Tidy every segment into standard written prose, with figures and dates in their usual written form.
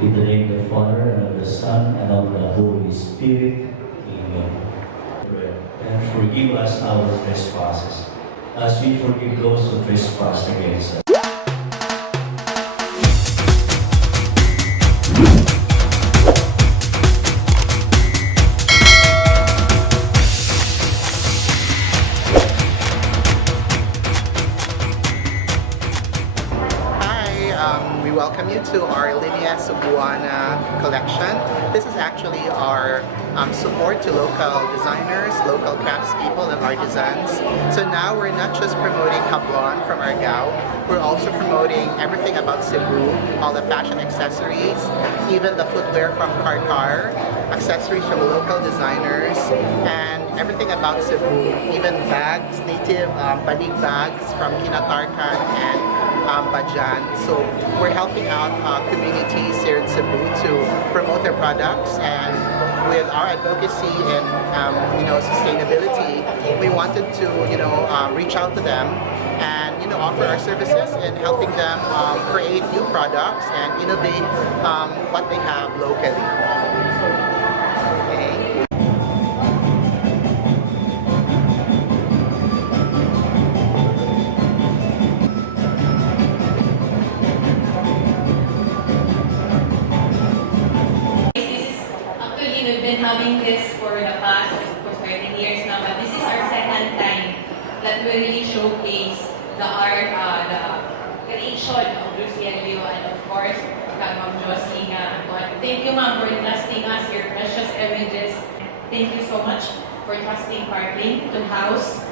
In the name of the Father, and of the Son, and of the Holy Spirit. Amen. And forgive us our trespasses, as we forgive those who trespass against us. We welcome you to our Linea Cebuana collection. This is actually our support to local designers, local craftspeople, and artisans. So now we're not just promoting hablon from Argao, we're also promoting everything about Cebu, all the fashion accessories, even the footwear from Karkar, accessories from local designers, and everything about Cebu, even bags, native banig bags from Kinatarkan and Bajan. So we're helping out communities here in Cebu to promote their products, and with our advocacy and sustainability, we wanted to reach out to them and offer our services in helping them create new products and innovate what they have locally. Okay. Having this for the past 13 years now, but this is our second time that we really showcase the art, the creation of Lucielio, and of course, Ma'am Josie. Thank you, Ma'am, for entrusting us your precious images. Thank you so much for trusting Parklane to house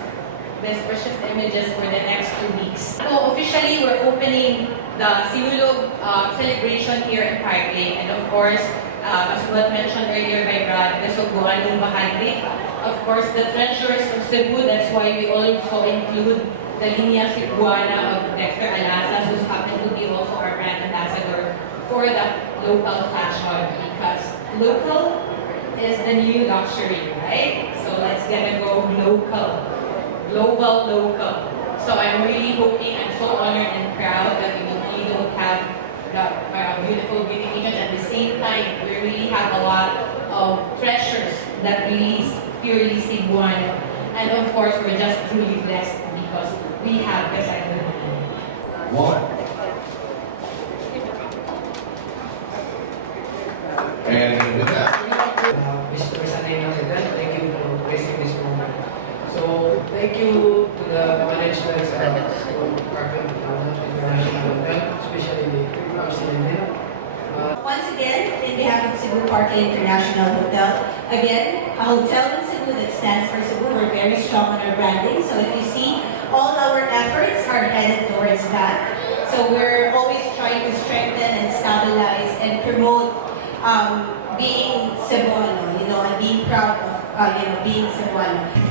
these precious images for the next 2 weeks. So officially, we're opening the Sinulog celebration here in Parklane, and of course, as was mentioned earlier by Brad, the Cebuanong Bahante. Of course, the treasures of Cebu, that's why we also include the Linea Cebuana of Dexter Alasas, who happens to be also our brand ambassador for the local fashion, because local is the new luxury, right? So let's get it go local, global local. So I'm really hoping, I'm so honored and proud that we really don't have the beautiful beautification. At the same time, we really have a lot of treasures that really is purely Cebuano. And of course, we're just truly blessed because we have this identity. One. And with that, Mr. Sanay President, thank you for gracing this moment. So, thank you to the management of Parklane International Hotel, especially once again, in behalf of Cebu Parklane International Hotel, again, a hotel in Cebu that stands for Cebu. We're very strong on our branding. So if you see, all our efforts are headed towards that. So we're always trying to strengthen and stabilize and promote being Cebuano, and being proud of being Cebuano.